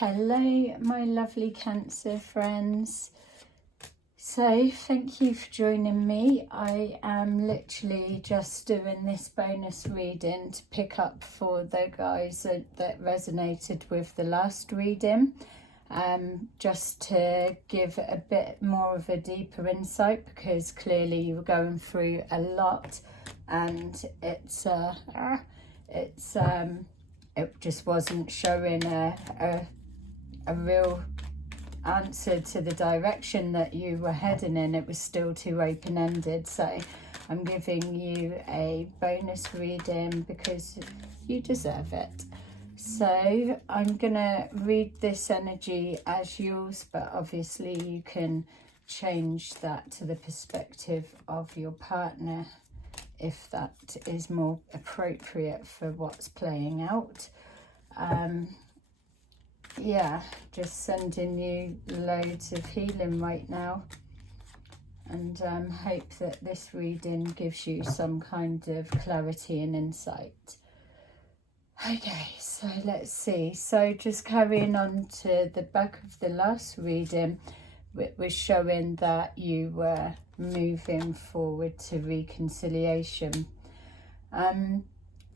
Hello, my lovely Cancer friends. So thank you for joining me. I am literally just doing this bonus reading to pick up for the guys that resonated with the last reading, just to give a bit more of a deeper insight, because clearly you were going through a lot, and it just wasn't showing a real answer to the direction that you were heading in. It was still too open-ended, so I'm giving you a bonus reading because you deserve it. So I'm gonna read this energy as yours, but obviously you can change that to the perspective of your partner if that is more appropriate for what's playing out. Yeah, just sending you loads of healing right now, and hope that this reading gives you some kind of clarity and insight. Okay, so let's see. So just carrying on to the back of the last reading, it was showing that you were moving forward to reconciliation.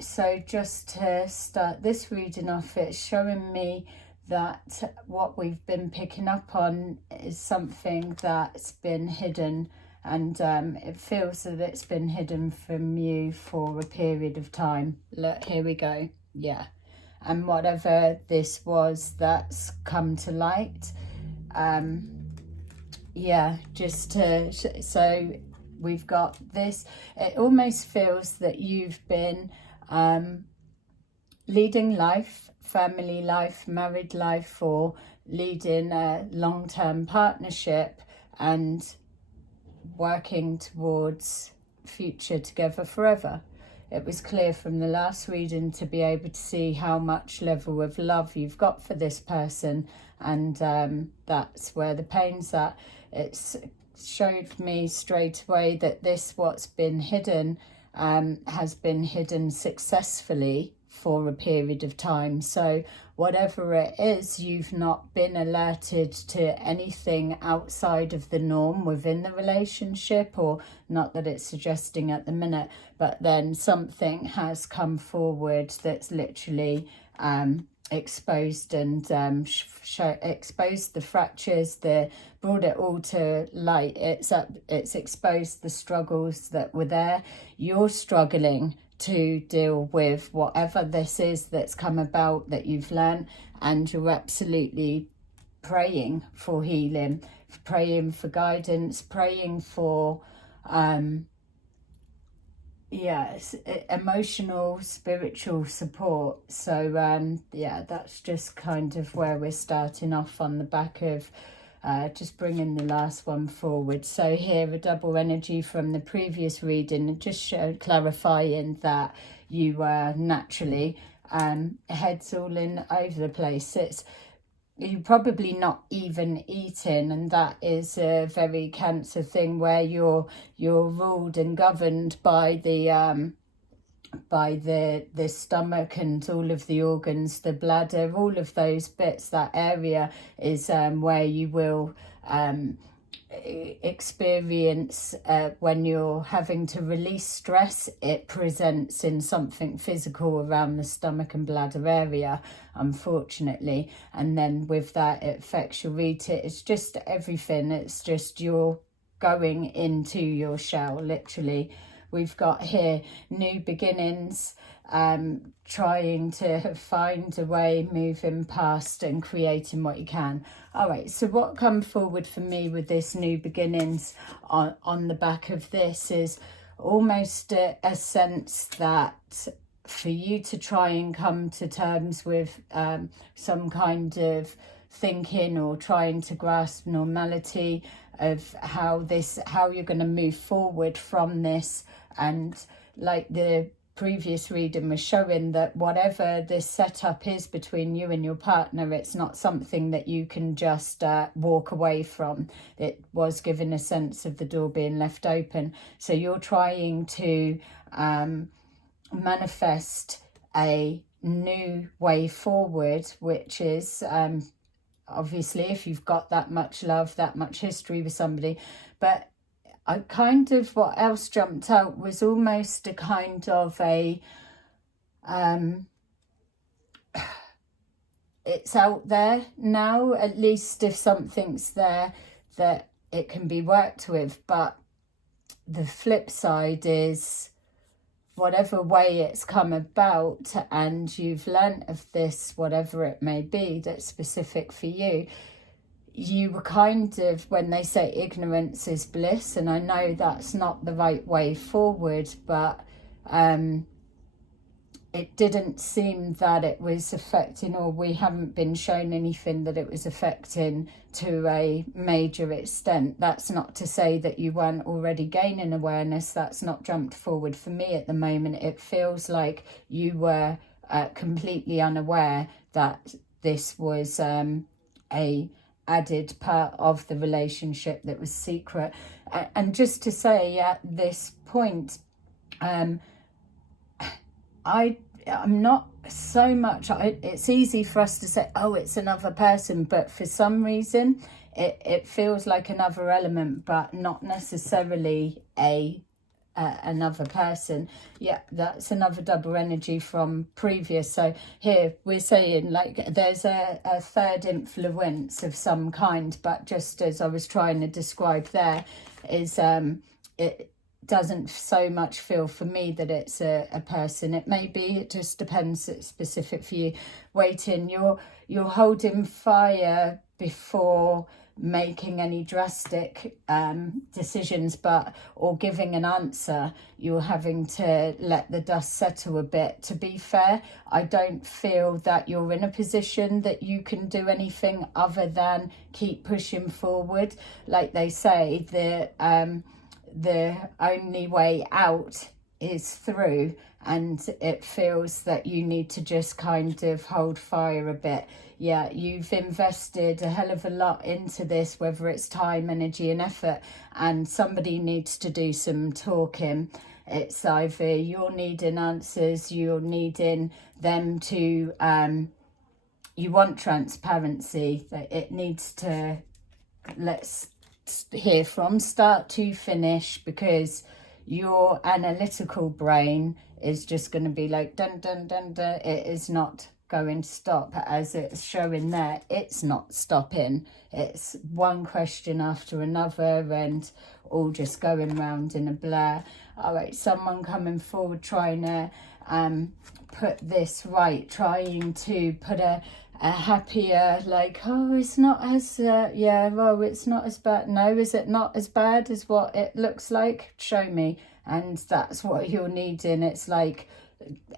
So just to start this reading off, it's showing me that what we've been picking up on is something that's been hidden, and it feels that it's been hidden from you for a period of time. Look, here we go. Yeah, and whatever this was that's come to light, yeah, just to so we've got this. It almost feels that you've been leading life, family life, married life, or leading a long-term partnership and working towards future together forever. It was clear from the last reading to be able to see how much level of love you've got for this person, and that's where the pain's at. It's showed me straight away that this, what's been hidden, has been hidden successfully for a period of time. So whatever it is, you've not been alerted to anything outside of the norm within the relationship, or not that it's suggesting at the minute, but then something has come forward that's literally exposed and exposed the fractures, brought it all to light. It's exposed the struggles that were there. You're struggling to deal with whatever this is that's come about that you've learned, and you're absolutely praying for healing, praying for guidance, praying for emotional, spiritual support. So yeah, that's just kind of where we're starting off on the back of just bringing the last one forward. So here, a double energy from the previous reading, just clarifying that you were naturally heads all in over the place. You're probably not even eating, and that is a very Cancer thing, where you're ruled and governed by the stomach and all of the organs, the bladder, all of those bits. That area is where you will experience when you're having to release stress. It presents in something physical around the stomach and bladder area, unfortunately, and then with that it affects your it's just everything. It's just you're going into your shell, literally. We've got here new beginnings, trying to find a way, moving past and creating what you can. All right, so what come forward for me with this new beginnings on the back of this is almost a sense that for you to try and come to terms with some kind of thinking, or trying to grasp normality of how you're going to move forward from this. And like the previous reading was showing, that whatever this setup is between you and your partner, it's not something that you can just walk away from. It was given a sense of the door being left open. So you're trying to manifest a new way forward, which is obviously if you've got that much love, that much history with somebody. But I kind of, what else jumped out was almost a kind of a it's out there now, at least if something's there that it can be worked with. But the flip side is, whatever way it's come about and you've learnt of this, whatever it may be that's specific for you, you were kind of, when they say ignorance is bliss, and I know that's not the right way forward, but it didn't seem that it was affecting, or we haven't been shown anything that it was affecting to a major extent. That's not to say that you weren't already gaining awareness. That's not jumped forward for me at the moment. It feels like you were completely unaware that this was a added part of the relationship that was secret. And just to say at this point, I'm not so much, it's easy for us to say, oh, it's another person, but for some reason it feels like another element, but not necessarily another person. Yeah, that's another double energy from previous. So here we're saying like there's a third influence of some kind, but just as I was trying to describe there, is it doesn't so much feel for me that it's a person. It may be, it just depends, it's specific for you. Waiting, you're holding fire before making any drastic decisions, or giving an answer. You're having to let the dust settle a bit. To be fair, I don't feel that you're in a position that you can do anything other than keep pushing forward. Like they say, the only way out is through, and it feels that you need to just kind of hold fire a bit. Yeah, you've invested a hell of a lot into this, whether it's time, energy and effort, and somebody needs to do some talking. It's either you're needing answers, you're needing them to you want transparency, that it needs to, let's hear from start to finish, because your analytical brain is just going to be like dun dun dun dun. It is not going to stop, as it's showing there. It's not stopping. It's one question after another and all just going round in a blur. All right, someone coming forward trying to put this right, trying to put a happier, like, oh, it's not as it's not as bad. No, is it not as bad as what it looks like? Show me. And that's what you're needing. It's like,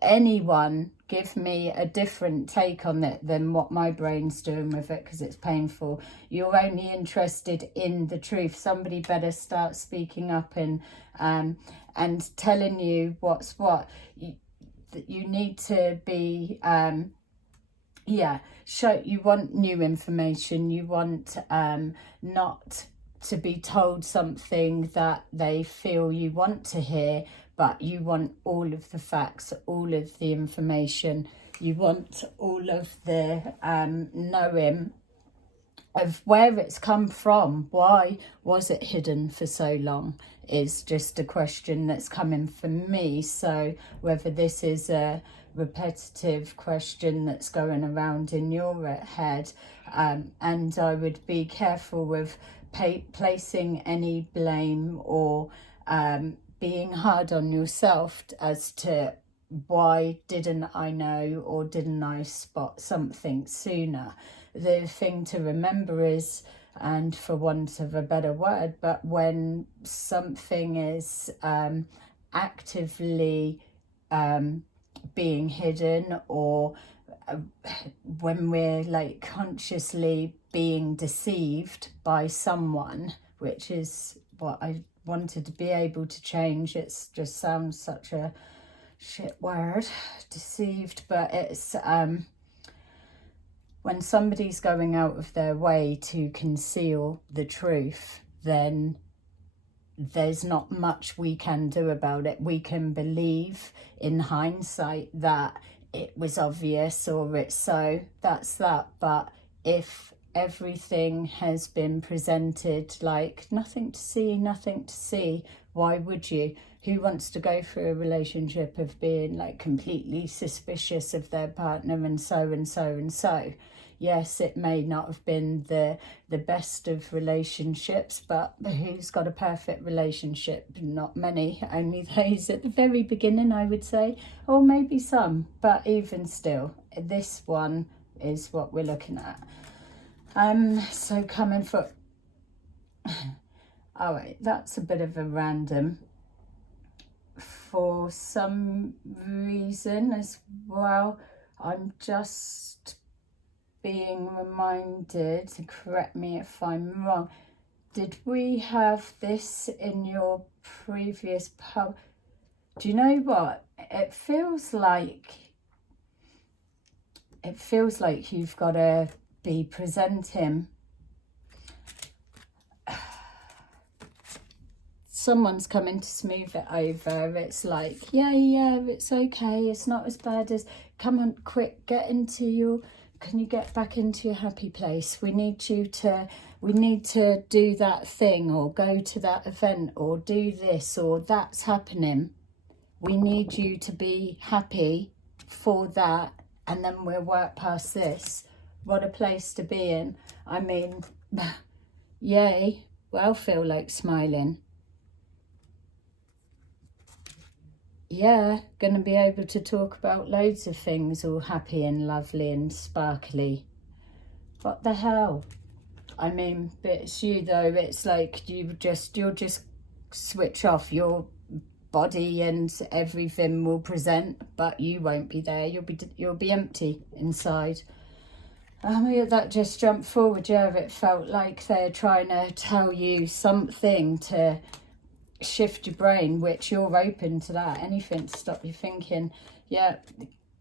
anyone give me a different take on it than what my brain's doing with it, because it's painful. You're only interested in the truth. Somebody better start speaking up and telling you what's what. You need to be you want new information. You want not to be told something that they feel you want to hear, but you want all of the facts, all of the information. You want all of the knowing of where it's come from. Why was it hidden for so long is just a question that's coming from me. So whether this is a repetitive question that's going around in your head, and I would be careful with placing any blame or being hard on yourself as to why didn't I know, or didn't I spot something sooner. The thing to remember is, and for want of a better word, but when something is actively being hidden, or when we're like consciously being deceived by someone, which is what I wanted to be able to change. It's just sounds such a shit word, deceived, but it's when somebody's going out of their way to conceal the truth, then there's not much we can do about it. We can believe in hindsight that it was obvious or it's so, that's that. But if everything has been presented like nothing to see, why would you? Who wants to go through a relationship of being like completely suspicious of their partner and so and so and so? Yes, it may not have been the best of relationships, but who's got a perfect relationship? Not many, only those at the very beginning, I would say, or maybe some, but even still, this one is what we're looking at. So coming for, all right, that's a bit of a random. For some reason as well, I'm just being reminded, correct me if I'm wrong, did we have this in your previous pub? Do you know what? It feels like you've got to be presenting. Someone's coming to smooth it over. It's like, yeah, it's okay. It's not as bad as, come on, quick, can you get back into your happy place? We need to do that thing or go to that event or do this or that's happening. We need you to be happy for that, and then we'll work past this. What a place to be in. I mean, yay, well, feel like smiling. Yeah, going to be able to talk about loads of things, all happy and lovely and sparkly. What the hell? I mean, but it's you though. It's like you'll just switch off. Your body and everything will present, but you won't be there. You'll be empty inside. Yeah, that just jumped forward. Yeah, it felt like they're trying to tell you something to shift your brain, which you're open to that, anything to stop you thinking. Yeah,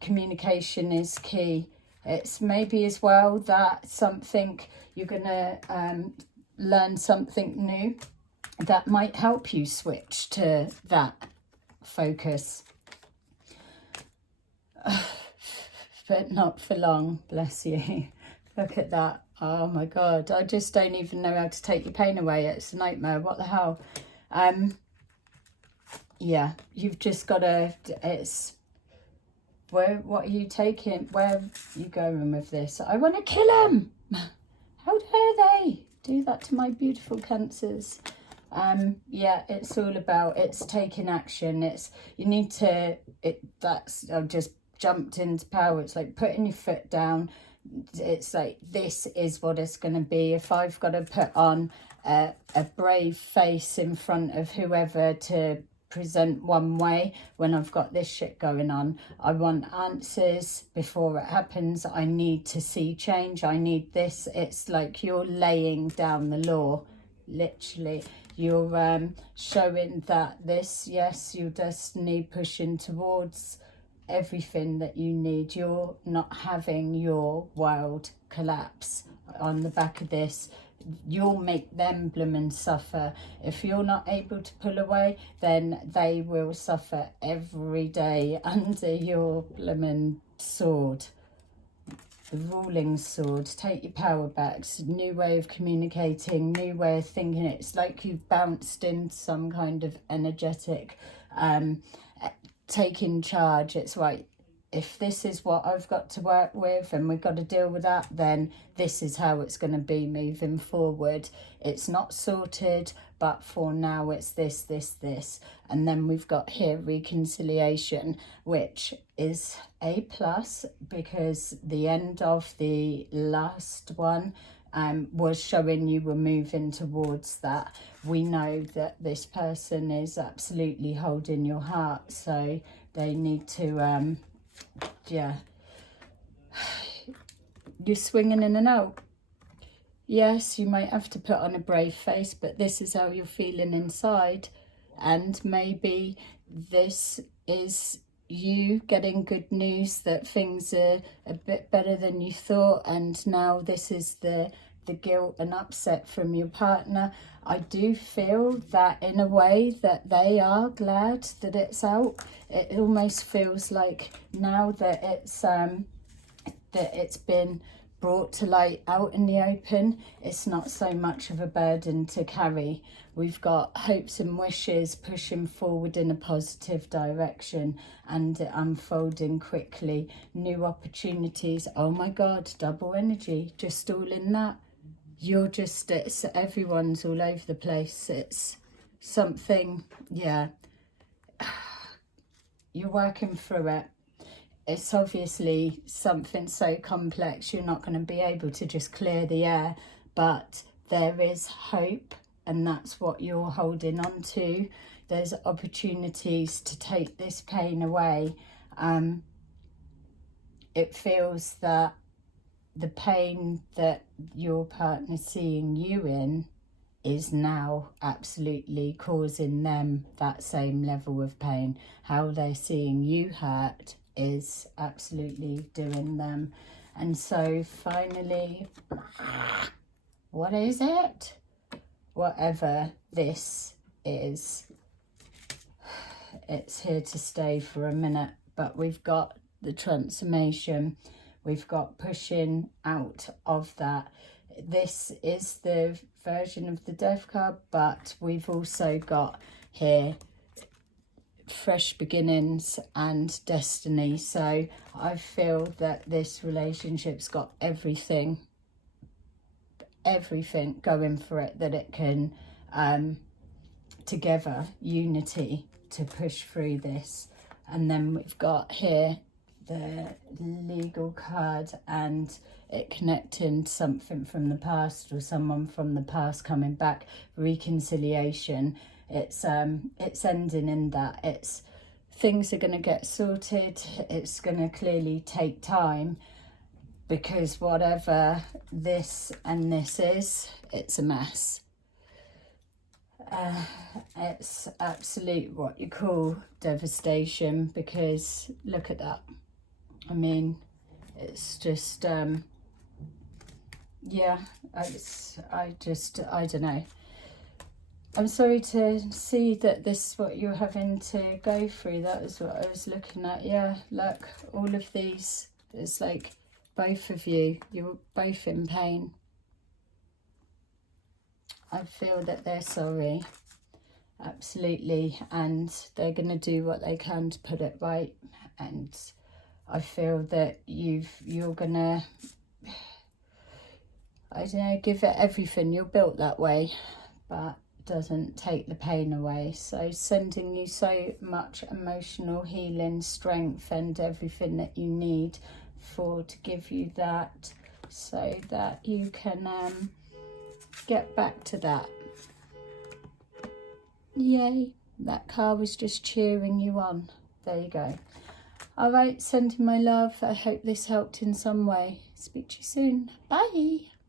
communication is key. It's maybe as well that something you're gonna learn something new that might help you switch to that focus. But not for long, bless you. Look at that. Oh my God, I just don't even know how to take your pain away. It's a nightmare. What the hell? Yeah, you've just got to, it's, what are you taking? Where are you going with this? I want to kill him. How dare they do that to my beautiful Cancers? Yeah, it's all about, it's taking action. It's, you need to, I've just jumped into power. It's like putting your foot down. It's like, this is what it's going to be. If I've got to put on a brave face in front of whoever to present one way when I've got this shit going on, I want answers before it happens. I need to see change. I need this. It's like you're laying down the law, literally. You're showing that this, yes, your destiny, pushing towards everything that you need. You're not having your world collapse on the back of this. You'll make them bloomin' suffer. If you're not able to pull away, then they will suffer every day under your bloomin' sword. The ruling sword. Take your power back. It's a new way of communicating, new way of thinking. It's like you've bounced in some kind of energetic taking charge. It's right, if this is what I've got to work with and we've got to deal with that, then this is how it's going to be moving forward. It's not sorted, but for now it's this. And then we've got here reconciliation, which is a plus, because the end of the last one was showing you were moving towards that. We know that this person is absolutely holding your heart, so they need to yeah, you're swinging in and out. Yes, you might have to put on a brave face, but this is how you're feeling inside. And maybe this is you getting good news that things are a bit better than you thought, and now this is the the guilt and upset from your partner. I do feel that in a way that they are glad that it's out. It almost feels like now that it's been brought to light out in the open, it's not so much of a burden to carry. We've got hopes and wishes pushing forward in a positive direction and unfolding quickly. New opportunities. Oh my God, double energy, just all in that. You're just, it's, everyone's all over the place. It's something, yeah. You're working through it. It's obviously something so complex, you're not going to be able to just clear the air, but there is hope, and that's what you're holding on to. There's opportunities to take this pain away. It feels that the pain that your partner's seeing you in is now absolutely causing them that same level of pain. How they're seeing you hurt is absolutely doing them. And so finally, what is it? Whatever this is, it's here to stay for a minute. But we've got the transformation, we've got pushing out of that. This is the version of the Death card, but we've also got here fresh beginnings and destiny. So I feel that this relationship's got everything going for it that it can, together, unity to push through this. And then we've got here the legal card, and it connecting something from the past or someone from the past coming back, reconciliation. It's ending in that. It's things are going to get sorted. It's going to clearly take time, because whatever this and this is, it's a mess. It's absolute what you call devastation, because look at that. I mean, it's just yeah, I don't know. I'm sorry to see that this is what you're having to go through. That was what I was looking at. Yeah, look, all of these, it's like both of you, you're both in pain. I feel that they're sorry, absolutely, and they're going to do what they can to put it right. And I feel that you're going to, I don't know, give it everything. You're built that way, but doesn't take the pain away. So sending you so much emotional healing, strength, and everything that you need to give you that, so that you can get back to that. Yay, that car was just cheering you on. There you go. All right, sending my love. I hope this helped in some way. Speak to you soon. Bye.